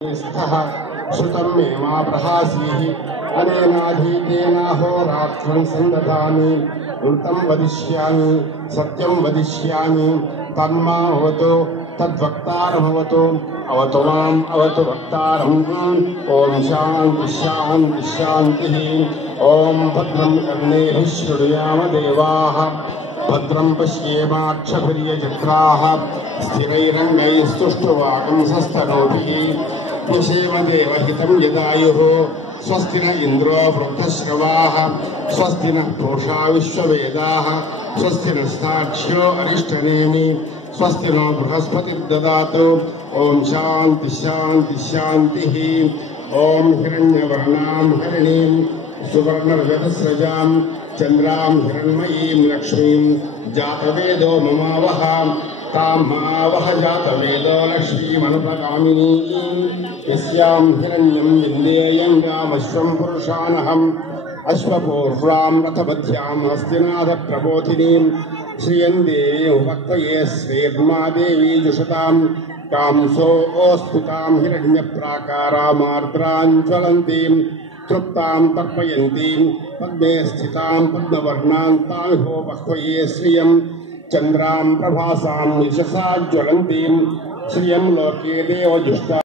श्रुतं मे मा प्रहासीः अनेनाधीतेनाहोरात्रं सन्दधामि वृत्तं वदिष्यामि सत्यं वदिष्यामि तन्मावतु तद्वक्तारमवतु अवतु माम् अवतु वक्तारम् ॐ शान्ति शान्ति शान्तिः ॐ भद्रं कर्णेभिः शृणुयाम देवाः भद्रं पश्येमाक्षभिर्यजत्राः स्थिरैरङ्गैस्तुष्टुवागुंसस्तनूभिः यशेम देवहितं यदायुः स्वस्ति न इन्द्रो वृद्धश्रवाः स्वस्ति नः पूषा विश्ववेदाः स्वस्ति नस्ताक्ष्यो अरिष्टनेमि स्वस्ति नो बृहस्पतिर्ददातु ॐ शान्ति शान्ति शान्तिः ॐ हिरण्यवर्णां हरिणीं सुवर्णरजतस्रजां चन्द्रां हिरण्मयीं लक्ष्मीं जातवेदो ममावह तां मावह जातवेदो लक्ष्मीमनुपगामिनीं यस्यां हिरण्यं विन्देयं यामश्वं पुरुषानहम् अश्वपूर्वां रथमध्यां हस्तिनाथप्रबोधिनीं श्रियं देवीं भक्तये स्वेर्मा देवी जुषतां कांसोऽस्तुतां हिरण्यप्राकारामार्द्रां ज्वलन्तीं तृप्तां तर्पयन्तीं पद्मे स्थितां पद्मवर्णां तामिहो बह्वये श्रियं चन्द्रां प्रभासां यशसा ज्वलन्तीं श्रियं लोके देवजुष्टा